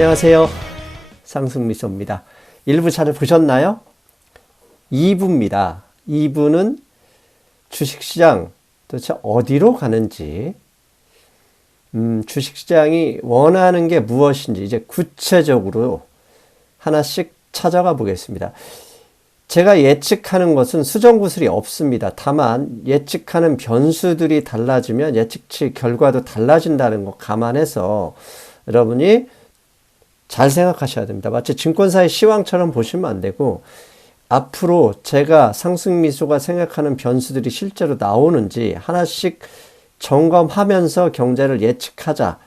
안녕하세요. 상승미소입니다. 1부 차를 보셨나요? 2부입니다. 2부는 주식시장 도대체 어디로 가는지, 주식시장이 원하는 게 무엇인지 이제 구체적으로 하나씩 찾아가 보겠습니다. 제가 예측하는 것은 수정구슬이 없습니다. 다만 예측하는 변수들이 달라지면 예측치 결과도 달라진다는 거 감안해서 여러분이 잘 생각하셔야 됩니다. 마치 증권사의 시황처럼 보시면 안 되고, 앞으로 제가 상승미소가 생각하는 변수들이 실제로 나오는지 하나씩 점검하면서 경제를 예측하자.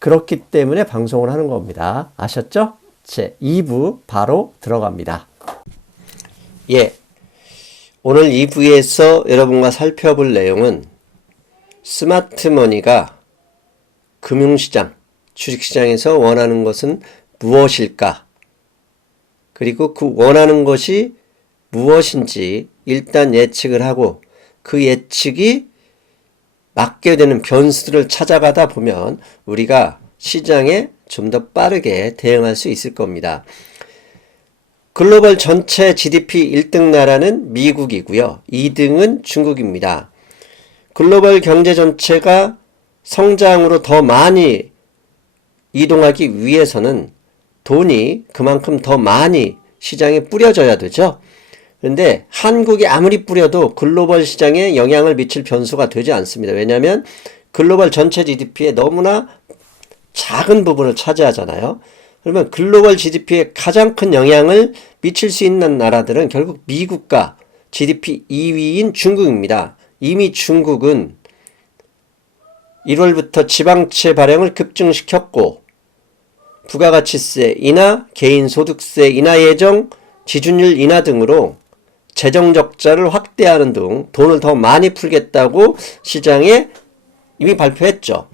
그렇기 때문에 방송을 하는 겁니다. 아셨죠? 제 2부 바로 들어갑니다. 예, 오늘 2부에서 여러분과 살펴볼 내용은 스마트머니가 금융시장, 주식시장에서 원하는 것은 무엇일까? 그리고 그 원하는 것이 무엇인지 일단 예측을 하고 그 예측이 맞게 되는 변수들을 찾아가다 보면 우리가 시장에 좀 더 빠르게 대응할 수 있을 겁니다. 글로벌 전체 GDP 1등 나라는 미국이고요. 2등은 중국입니다. 글로벌 경제 전체가 성장으로 더 많이 이동하기 위해서는 돈이 그만큼 더 많이 시장에 뿌려져야 되죠. 그런데 한국이 아무리 뿌려도 글로벌 시장에 영향을 미칠 변수가 되지 않습니다. 왜냐하면 글로벌 전체 GDP에 너무나 작은 부분을 차지하잖아요. 그러면 글로벌 GDP에 가장 큰 영향을 미칠 수 있는 나라들은 결국 미국과 GDP 2위인 중국입니다. 이미 중국은 1월부터 지방채 발행을 급증시켰고 부가가치세 인하, 개인소득세 인하 예정, 지준율 인하 등으로 재정적자를 확대하는 등 돈을 더 많이 풀겠다고 시장에 이미 발표했죠.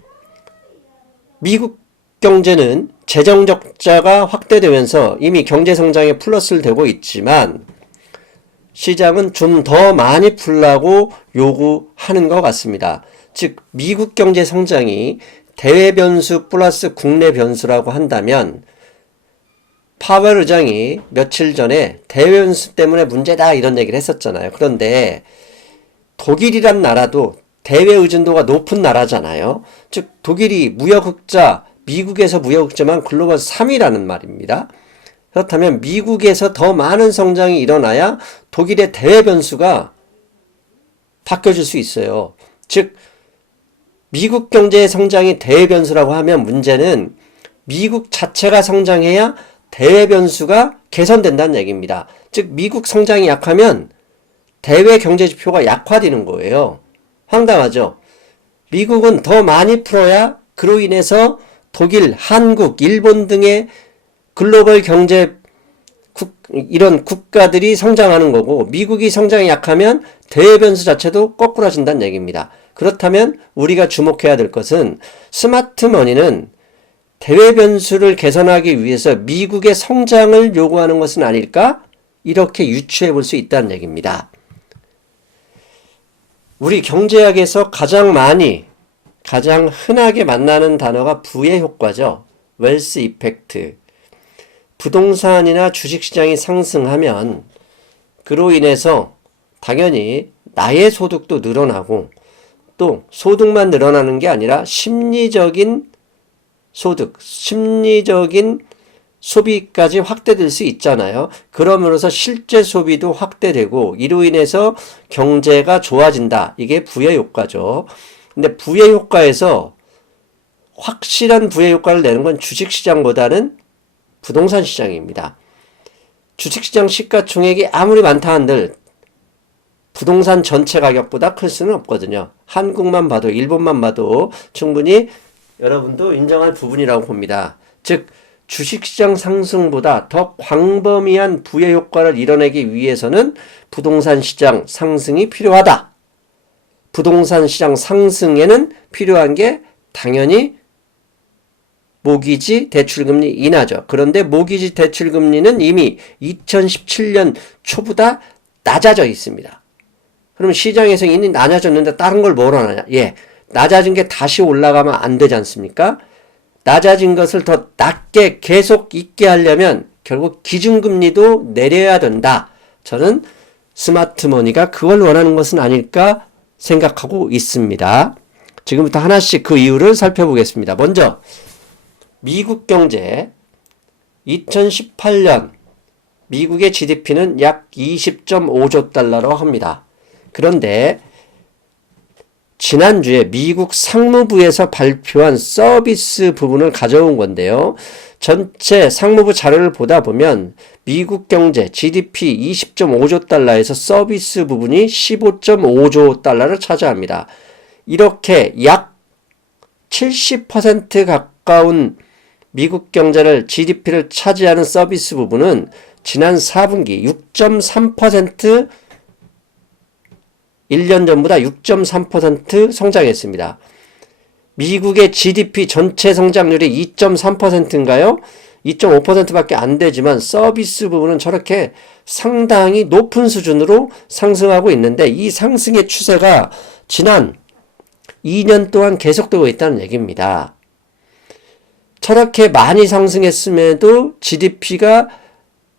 미국 경제는 재정적자가 확대되면서 이미 경제성장에 플러스를 되고 있지만 시장은 좀 더 많이 풀라고 요구하는 것 같습니다. 즉 미국 경제 성장이 대외 변수 플러스 국내 변수라고 한다면 파웰 의장이 며칠 전에 대외 변수 때문에 문제다 이런 얘기를 했었잖아요. 그런데 독일이란 나라도 대외 의존도가 높은 나라잖아요. 즉 독일이 무역흑자, 미국에서 무역흑자만 글로벌 3위라는 말입니다. 그렇다면 미국에서 더 많은 성장이 일어나야 독일의 대외 변수가 바뀌어질 수 있어요. 즉 미국 경제의 성장이 대외 변수라고 하면 문제는 미국 자체가 성장해야 대외 변수가 개선된다는 얘기입니다. 즉 미국 성장이 약하면 대외 경제 지표가 약화되는 거예요. 황당하죠? 미국은 더 많이 풀어야 그로 인해서 독일, 한국, 일본 등의 글로벌 경제 이런 국가들이 성장하는 거고 미국이 성장이 약하면 대외 변수 자체도 거꾸라진다는 얘기입니다. 그렇다면 우리가 주목해야 될 것은 스마트머니는 대외 변수를 개선하기 위해서 미국의 성장을 요구하는 것은 아닐까? 이렇게 유추해 볼 수 있다는 얘기입니다. 우리 경제학에서 가장 흔하게 만나는 단어가 부의 효과죠. 웰스 이펙트. 부동산이나 주식시장이 상승하면 그로 인해서 당연히 나의 소득도 늘어나고 또 소득만 늘어나는 게 아니라 심리적인 소득, 심리적인 소비까지 확대될 수 있잖아요. 그러면서 실제 소비도 확대되고 이로 인해서 경제가 좋아진다. 이게 부의 효과죠. 근데 부의 효과에서 확실한 부의 효과를 내는 건 주식시장보다는 부동산 시장입니다. 주식시장 시가총액이 아무리 많다 한들 부동산 전체 가격보다 클 수는 없거든요. 한국만 봐도 일본만 봐도 충분히 여러분도 인정할 부분이라고 봅니다. 즉 주식시장 상승보다 더 광범위한 부의 효과를 이뤄내기 위해서는 부동산 시장 상승이 필요하다. 부동산 시장 상승에는 필요한 게 당연히 모기지 대출금리 인하죠. 그런데 모기지 대출금리는 이미 2017년 초보다 낮아져 있습니다. 그럼 시장에서 이미 낮아졌는데 다른 걸 뭐로 하느냐? 예, 낮아진 게 다시 올라가면 안 되지 않습니까? 낮아진 것을 더 낮게 계속 있게 하려면 결국 기준금리도 내려야 된다. 저는 스마트머니가 그걸 원하는 것은 아닐까 생각하고 있습니다. 지금부터 하나씩 그 이유를 살펴보겠습니다. 먼저 미국 경제 2018년 미국의 GDP는 약 20.5조 달러로 합니다. 그런데 지난주에 미국 상무부에서 발표한 서비스 부분을 가져온 건데요. 전체 상무부 자료를 보다 보면 미국 경제 GDP 20.5조 달러에서 서비스 부분이 15.5조 달러를 차지합니다. 이렇게 약 70% 가까운 미국 경제를 GDP를 차지하는 서비스 부분은 지난 4분기 6.3% 1년 전보다 6.3% 성장했습니다. 미국의 GDP 전체 성장률이 2.3%인가요? 2.5%밖에 안 되지만 서비스 부분은 저렇게 상당히 높은 수준으로 상승하고 있는데 이 상승의 추세가 지난 2년 동안 계속되고 있다는 얘기입니다. 저렇게 많이 상승했음에도 GDP가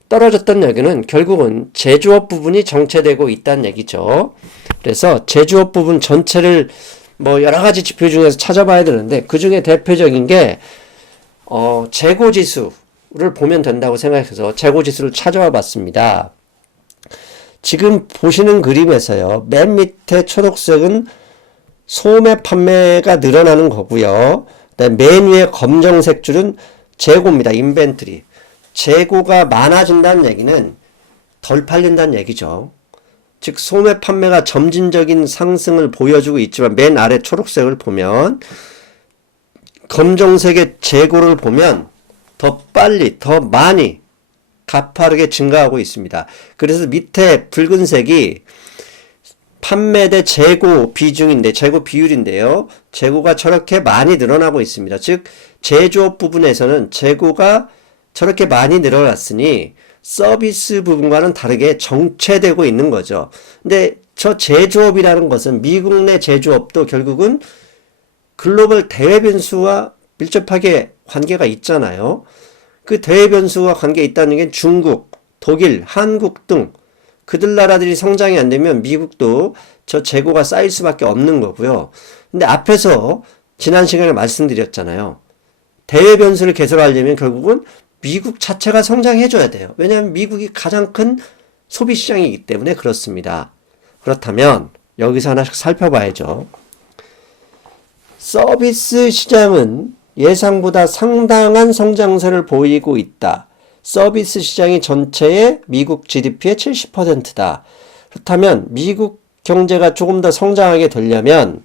떨어졌던 얘기는 결국은 제조업 부분이 정체되고 있다는 얘기죠. 그래서 제조업 부분 전체를 뭐 여러 가지 지표 중에서 찾아봐야 되는데 그 중에 대표적인 게 재고지수를 보면 된다고 생각해서 재고지수를 찾아와 봤습니다. 지금 보시는 그림에서요. 맨 밑에 초록색은 소매 판매가 늘어나는 거고요. 맨 위에 검정색 줄은 재고입니다. 인벤트리. 재고가 많아진다는 얘기는 덜 팔린다는 얘기죠. 즉 소매 판매가 점진적인 상승을 보여주고 있지만 맨 아래 초록색을 보면 검정색의 재고를 보면 더 빨리 더 많이 가파르게 증가하고 있습니다. 그래서 밑에 붉은색이 판매 대 재고 비중인데 재고 비율인데요. 재고가 저렇게 많이 늘어나고 있습니다. 즉 제조업 부분에서는 재고가 저렇게 많이 늘어났으니 서비스 부분과는 다르게 정체되고 있는 거죠. 근데 저 제조업이라는 것은 미국 내 제조업도 결국은 글로벌 대외 변수와 밀접하게 관계가 있잖아요. 그 대외 변수와 관계 있다는 게 중국, 독일, 한국 등 그들 나라들이 성장이 안 되면 미국도 저 재고가 쌓일 수밖에 없는 거고요. 근데 앞에서 지난 시간에 말씀드렸잖아요. 대외 변수를 개설하려면 결국은 미국 자체가 성장해줘야 돼요. 왜냐하면 미국이 가장 큰 소비 시장이기 때문에 그렇습니다. 그렇다면 여기서 하나씩 살펴봐야죠. 서비스 시장은 예상보다 상당한 성장세를 보이고 있다. 서비스 시장이 전체의 미국 GDP의 70%다. 그렇다면 미국 경제가 조금 더 성장하게 되려면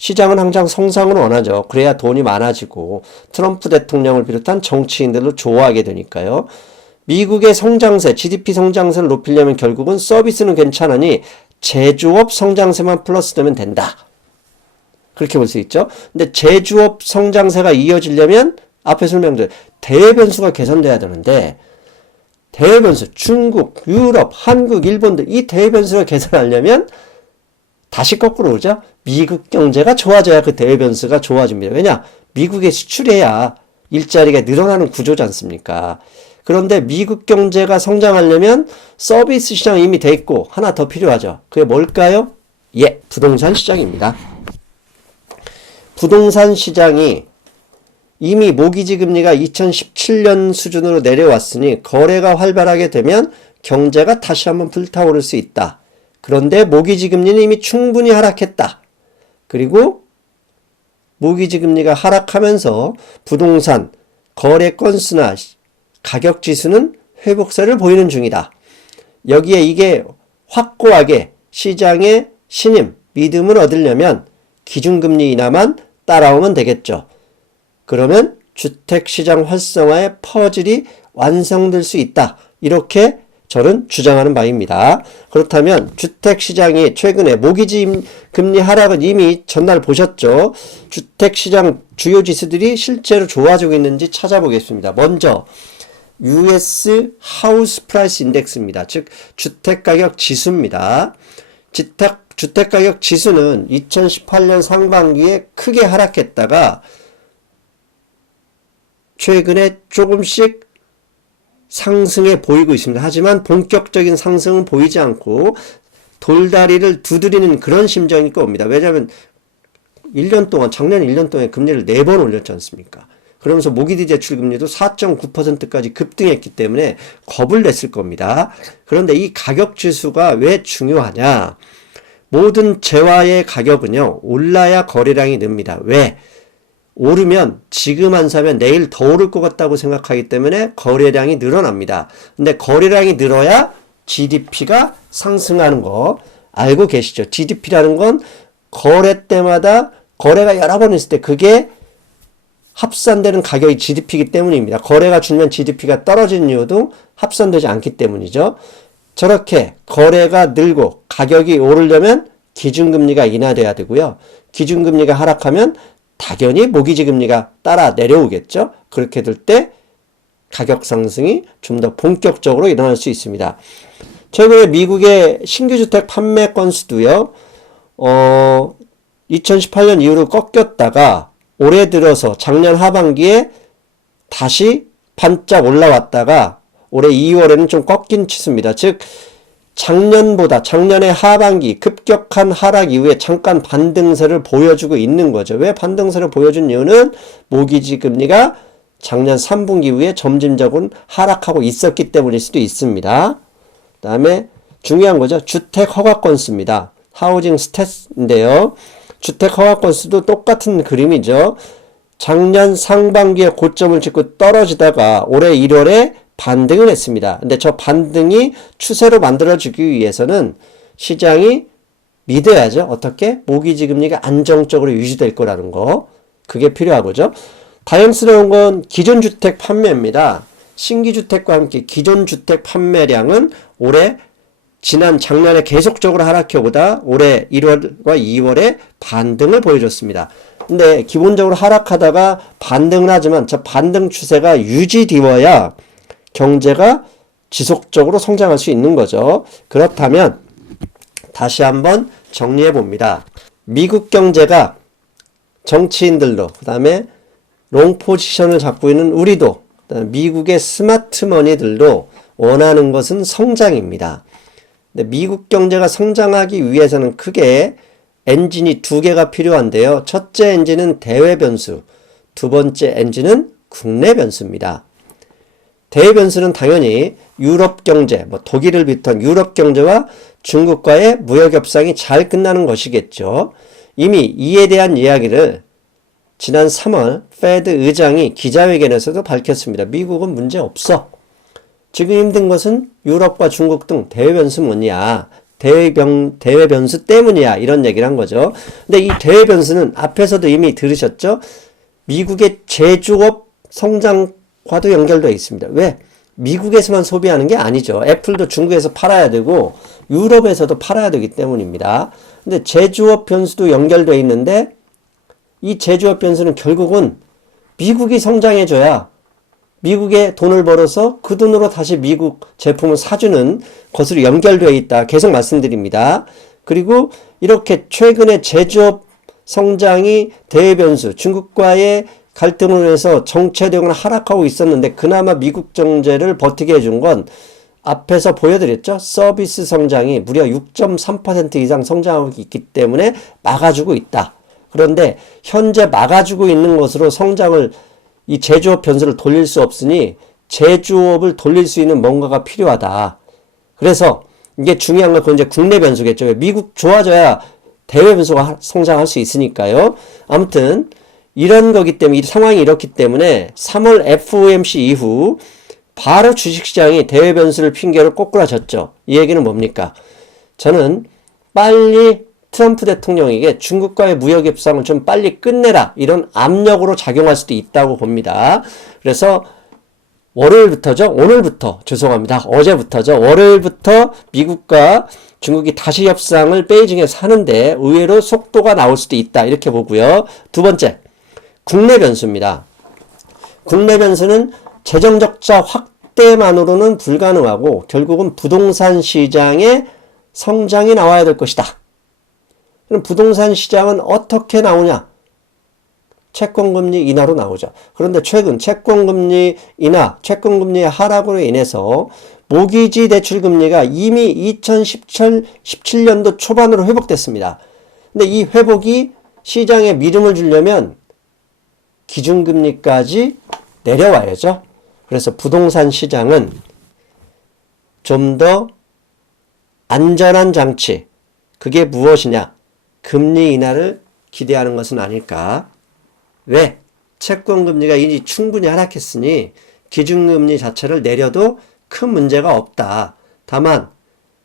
시장은 항상 성장을 원하죠. 그래야 돈이 많아지고 트럼프 대통령을 비롯한 정치인들로 좋아하게 되니까요. 미국의 성장세, GDP 성장세를 높이려면 결국은 서비스는 괜찮으니 제조업 성장세만 플러스되면 된다. 그렇게 볼 수 있죠. 근데 제조업 성장세가 이어지려면 앞에 설명드린 대외 변수가 개선돼야 되는데 대외 변수, 중국, 유럽, 한국, 일본 등 이 대외 변수가 개선하려면 다시 거꾸로 오죠. 미국 경제가 좋아져야 그 대외 변수가 좋아집니다. 왜냐? 미국의 수출해야 일자리가 늘어나는 구조지 않습니까? 그런데 미국 경제가 성장하려면 서비스 시장 이미 돼 있고 하나 더 필요하죠. 그게 뭘까요? 예, 부동산 시장입니다. 부동산 시장이 이미 모기지 금리가 2017년 수준으로 내려왔으니 거래가 활발하게 되면 경제가 다시 한번 불타오를 수 있다. 그런데 모기지 금리는 이미 충분히 하락했다. 그리고 모기지 금리가 하락하면서 부동산 거래 건수나 가격 지수는 회복세를 보이는 중이다. 여기에 이게 확고하게 시장의 신임, 믿음을 얻으려면 기준금리 인하만 따라오면 되겠죠. 그러면 주택시장 활성화의 퍼즐이 완성될 수 있다. 이렇게 저는 주장하는 바입니다. 그렇다면 주택시장이 최근에 모기지 금리 하락은 이미 전날 보셨죠. 주택시장 주요 지수들이 실제로 좋아지고 있는지 찾아보겠습니다. 먼저 US 하우스 프라이스 인덱스입니다. 즉 주택가격 지수입니다. 주택가격 지수는 2018년 상반기에 크게 하락했다가 최근에 조금씩 상승해 보이고 있습니다. 하지만 본격적인 상승은 보이지 않고 돌다리를 두드리는 그런 심정일 겁니다. 왜냐하면 1년 동안, 작년 1년 동안 금리를 4번 올렸지 않습니까? 그러면서 모기지 대출금리도 4.9%까지 급등했기 때문에 겁을 냈을 겁니다. 그런데 이 가격지수가 왜 중요하냐? 모든 재화의 가격은요, 올라야 거래량이 늡니다. 왜? 오르면 지금 안 사면 내일 더 오를 것 같다고 생각하기 때문에 거래량이 늘어납니다. 근데 거래량이 늘어야 GDP가 상승하는 거 알고 계시죠? GDP라는 건 거래 때마다 거래가 여러 번 있을 때 그게 합산되는 가격이 GDP이기 때문입니다. 거래가 줄면 GDP가 떨어지는 이유도 합산되지 않기 때문이죠. 저렇게 거래가 늘고 가격이 오르려면 기준금리가 인하돼야 되고요. 기준금리가 하락하면 당연히 모기지 금리가 따라 내려오겠죠. 그렇게 될 때 가격 상승이 좀 더 본격적으로 일어날 수 있습니다. 최근에 미국의 신규주택 판매 건수도요. 2018년 이후로 꺾였다가 올해 들어서 작년 하반기에 다시 반짝 올라왔다가 올해 2월에는 좀 꺾인 추세입니다. 즉 작년의 하반기 급격한 하락 이후에 잠깐 반등세를 보여주고 있는 거죠. 왜 반등세를 보여준 이유는 모기지 금리가 작년 3분기 이후에 점진적으로 하락하고 있었기 때문일 수도 있습니다. 그 다음에 중요한 거죠. 주택 허가 건수입니다. 하우징 스탯인데요. 주택 허가 건수도 똑같은 그림이죠. 작년 상반기에 고점을 찍고 떨어지다가 올해 1월에 반등을 했습니다. 근데 저 반등이 추세로 만들어지기 위해서는 시장이 믿어야죠. 어떻게? 모기지 금리가 안정적으로 유지될 거라는 거. 그게 필요하고죠. 다행스러운 건 기존주택 판매입니다. 신규주택과 함께 기존주택 판매량은 작년에 계속적으로 하락해보다 올해 1월과 2월에 반등을 보여줬습니다. 근데 기본적으로 하락하다가 반등을 하지만 저 반등 추세가 유지되어야 경제가 지속적으로 성장할 수 있는 거죠. 그렇다면 다시 한번 정리해 봅니다. 미국 경제가 정치인들도 그다음에 롱 포지션을 잡고 있는 우리도 미국의 스마트머니들도 원하는 것은 성장입니다. 근데 미국 경제가 성장하기 위해서는 크게 엔진이 2개가 필요한데요. 첫째 엔진은 대외 변수, 두 번째 엔진은 국내 변수입니다. 대외 변수는 당연히 유럽 경제, 독일을 비롯한 유럽 경제와 중국과의 무역 협상이 잘 끝나는 것이겠죠. 이미 이에 대한 이야기를 지난 3월 페드 의장이 기자회견에서도 밝혔습니다. 미국은 문제 없어. 지금 힘든 것은 유럽과 중국 등 대외 변수 뭐냐? 대외 변수 때문이야. 이런 얘기를 한 거죠. 근데 이 대외 변수는 앞에서도 이미 들으셨죠? 미국의 제조업 성장과도 연결되어 있습니다. 왜? 미국에서만 소비하는 게 아니죠. 애플도 중국에서 팔아야 되고 유럽에서도 팔아야 되기 때문입니다. 근데 제조업 변수도 연결되어 있는데 이 제조업 변수는 결국은 미국이 성장해줘야 미국에 돈을 벌어서 그 돈으로 다시 미국 제품을 사주는 것으로 연결되어 있다. 계속 말씀드립니다. 그리고 이렇게 최근에 제조업 성장이 대외 변수, 중국과의 갈등으로 해서 정체되거나 하락하고 있었는데 그나마 미국 경제를 버티게 해준 건 앞에서 보여드렸죠. 서비스 성장이 무려 6.3% 이상 성장하고 있기 때문에 막아주고 있다. 그런데 현재 막아주고 있는 것으로 성장을 이 제조업 변수를 돌릴 수 없으니 제조업을 돌릴 수 있는 뭔가가 필요하다. 그래서 이게 중요한 건 그건 이제 국내 변수겠죠. 미국 좋아져야 대외 변수가 성장할 수 있으니까요. 아무튼 이런 거기 때문에 이 상황이 이렇기 때문에 3월 FOMC 이후 바로 주식시장이 대외 변수를 핑계로 꼬꾸라졌죠. 이 얘기는 뭡니까? 저는 빨리 트럼프 대통령에게 중국과의 무역 협상을 좀 빨리 끝내라 이런 압력으로 작용할 수도 있다고 봅니다. 그래서 어제부터죠. 월요일부터 미국과 중국이 다시 협상을 베이징에서 하는데 의외로 속도가 나올 수도 있다 이렇게 보고요. 두 번째, 국내 변수입니다. 국내 변수는 재정 적자 확대만으로는 불가능하고 결국은 부동산 시장의 성장이 나와야 될 것이다. 그럼 부동산 시장은 어떻게 나오냐? 채권금리 인하로 나오죠. 그런데 최근 채권금리 인하, 채권금리의 하락으로 인해서 모기지 대출금리가 이미 2017년도 초반으로 회복됐습니다. 근데 이 회복이 시장에 믿음을 주려면 기준금리까지 내려와야죠. 그래서 부동산 시장은 좀 더 안전한 장치, 그게 무엇이냐? 금리 인하를 기대하는 것은 아닐까? 왜? 채권금리가 이미 충분히 하락했으니 기준금리 자체를 내려도 큰 문제가 없다. 다만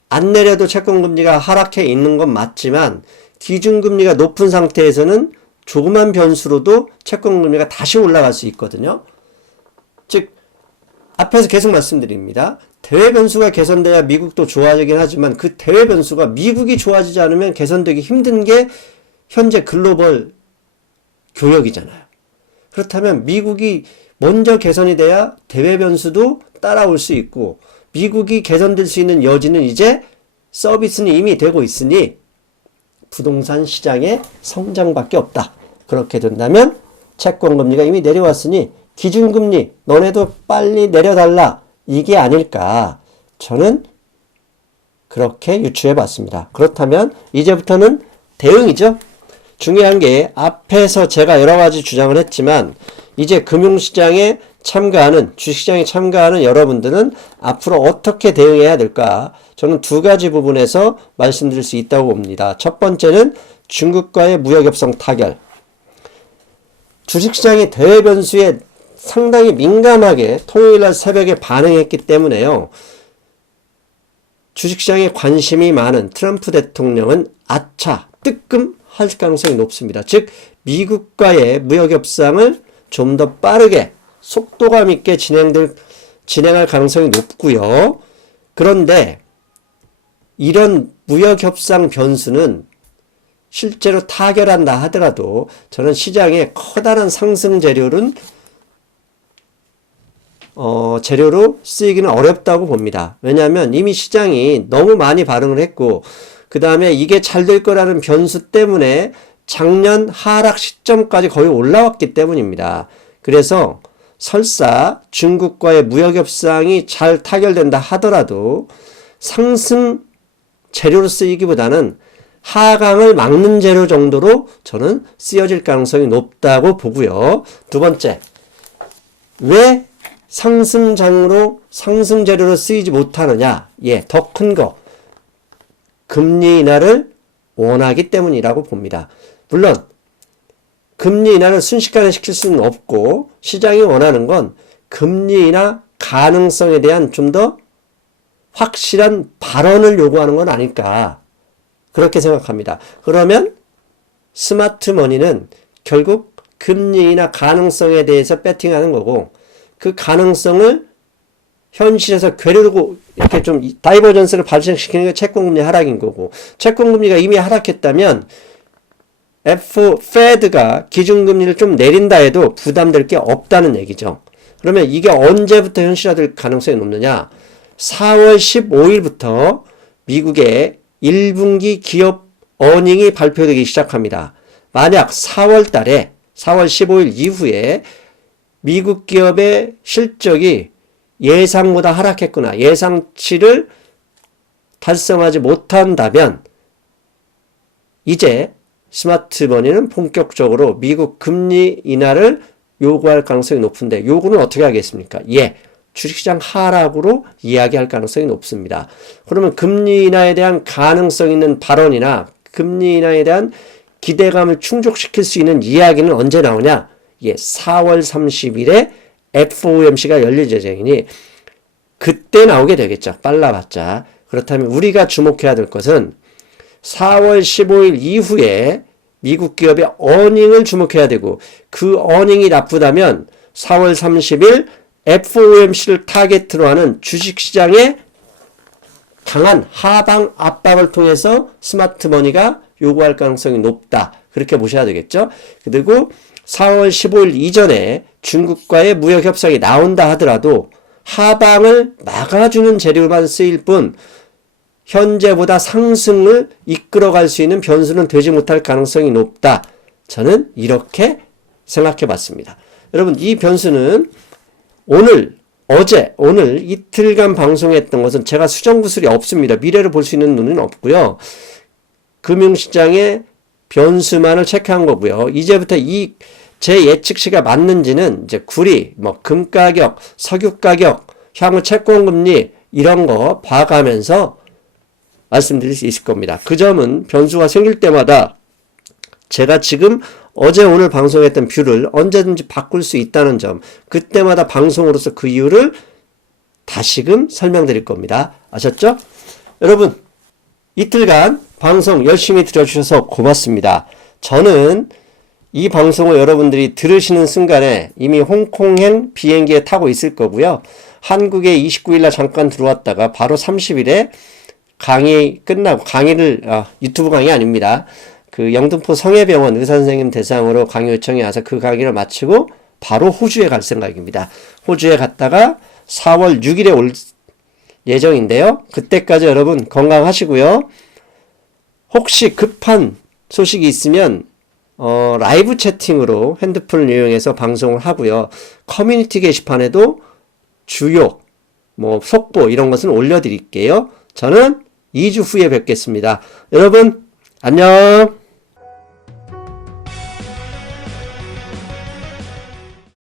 안 내려도 채권금리가 하락해 있는 건 맞지만 기준금리가 높은 상태에서는 조그만 변수로도 채권금리가 다시 올라갈 수 있거든요. 즉 앞에서 계속 말씀드립니다. 대외 변수가 개선돼야 미국도 좋아지긴 하지만 그 대외 변수가 미국이 좋아지지 않으면 개선되기 힘든 게 현재 글로벌 교역이잖아요. 그렇다면 미국이 먼저 개선이 돼야 대외 변수도 따라올 수 있고 미국이 개선될 수 있는 여지는 이제 서비스는 이미 되고 있으니 부동산 시장의 성장밖에 없다. 그렇게 된다면 채권금리가 이미 내려왔으니 기준금리 너네도 빨리 내려달라. 이게 아닐까. 저는 그렇게 유추해 봤습니다. 그렇다면 이제부터는 대응이죠. 중요한 게 앞에서 제가 여러 가지 주장을 했지만 이제 금융시장에 참가하는, 주식시장에 참가하는 여러분들은 앞으로 어떻게 대응해야 될까? 저는 두 가지 부분에서 말씀드릴 수 있다고 봅니다. 첫 번째는 중국과의 무역협상 타결. 주식시장이 대외 변수에 상당히 민감하게 토요일날 새벽에 반응했기 때문에요. 주식시장에 관심이 많은 트럼프 대통령은 아차, 뜨끔할 가능성이 높습니다. 즉 미국과의 무역협상을 좀 더 빠르게 속도감 있게 진행할 가능성이 높고요. 그런데 이런 무역협상 변수는 실제로 타결한다 하더라도 저는 시장에 커다란 상승 재료로 쓰이기는 어렵다고 봅니다. 왜냐하면 이미 시장이 너무 많이 반응을 했고 그 다음에 이게 잘 될 거라는 변수 때문에 작년 하락 시점까지 거의 올라왔기 때문입니다. 그래서 설사 중국과의 무역협상이 잘 타결된다 하더라도 상승 재료로 쓰이기보다는 하강을 막는 재료 정도로 저는 쓰여질 가능성이 높다고 보고요. 두 번째, 왜 상승장으로 상승 재료로 쓰이지 못하느냐? 더 큰 거. 금리 인하를 원하기 때문이라고 봅니다. 물론 금리 인하를 순식간에 시킬 수는 없고 시장이 원하는 건 금리 인하 가능성에 대한 좀 더 확실한 발언을 요구하는 건 아닐까 그렇게 생각합니다. 그러면 스마트 머니는 결국 금리 인하 가능성에 대해서 배팅하는 거고 그 가능성을 현실에서 괴르고 이렇게 좀 다이버전스를 발생시키는 게 채권금리 하락인 거고 채권금리가 이미 하락했다면 페드가 기준금리를 좀 내린다 해도 부담될 게 없다는 얘기죠. 그러면 이게 언제부터 현실화될 가능성이 높느냐? 4월 15일부터 미국의 1분기 기업 어닝이 발표되기 시작합니다. 만약 4월 달에 4월 15일 이후에 미국 기업의 실적이 예상보다 하락했거나 예상치를 달성하지 못한다면 이제 스마트머니는 본격적으로 미국 금리 인하를 요구할 가능성이 높은데 요구는 어떻게 하겠습니까? 주식시장 하락으로 이야기할 가능성이 높습니다. 그러면 금리 인하에 대한 가능성 있는 발언이나 금리 인하에 대한 기대감을 충족시킬 수 있는 이야기는 언제 나오냐? 4월 30일에 FOMC가 열릴 예정이니 그때 나오게 되겠죠. 빨라봤자. 그렇다면 우리가 주목해야 될 것은 4월 15일 이후에 미국 기업의 어닝을 주목해야 되고 그 어닝이 나쁘다면 4월 30일 FOMC를 타겟으로 하는 주식시장의 강한 하방 압박을 통해서 스마트머니가 요구할 가능성이 높다. 그렇게 보셔야 되겠죠. 그리고 4월 15일 이전에 중국과의 무역협상이 나온다 하더라도 하방을 막아주는 재료만 쓰일 뿐 현재보다 상승을 이끌어갈 수 있는 변수는 되지 못할 가능성이 높다. 저는 이렇게 생각해 봤습니다. 여러분, 이 변수는 오늘 이틀간 방송했던 것은 제가 수정구술이 없습니다. 미래를 볼 수 있는 눈은 없고요. 금융시장의 변수만을 체크한 거고요. 이제부터 제 예측시가 맞는지는 이제 구리, 금 가격, 석유 가격, 향후 채권 금리 이런 거 봐가면서 말씀드릴 수 있을 겁니다. 그 점은 변수가 생길 때마다 제가 지금 어제 오늘 방송했던 뷰를 언제든지 바꿀 수 있다는 점, 그때마다 방송으로서 그 이유를 다시금 설명드릴 겁니다. 아셨죠? 여러분, 이틀간 방송 열심히 들어주셔서 고맙습니다. 저는 이 방송을 여러분들이 들으시는 순간에 이미 홍콩행 비행기에 타고 있을 거고요. 한국에 29일날 잠깐 들어왔다가 바로 30일에 강의 끝나고, 유튜브 강의 아닙니다. 그 영등포 성혜병원 의사선생님 대상으로 강의 요청이 와서 그 강의를 마치고 바로 호주에 갈 생각입니다. 호주에 갔다가 4월 6일에 올 예정인데요. 그때까지 여러분 건강하시고요. 혹시 급한 소식이 있으면 라이브 채팅으로 핸드폰을 이용해서 방송을 하고요. 커뮤니티 게시판에도 주요 속보 이런 것은 올려드릴게요. 저는 2주 후에 뵙겠습니다. 여러분 안녕.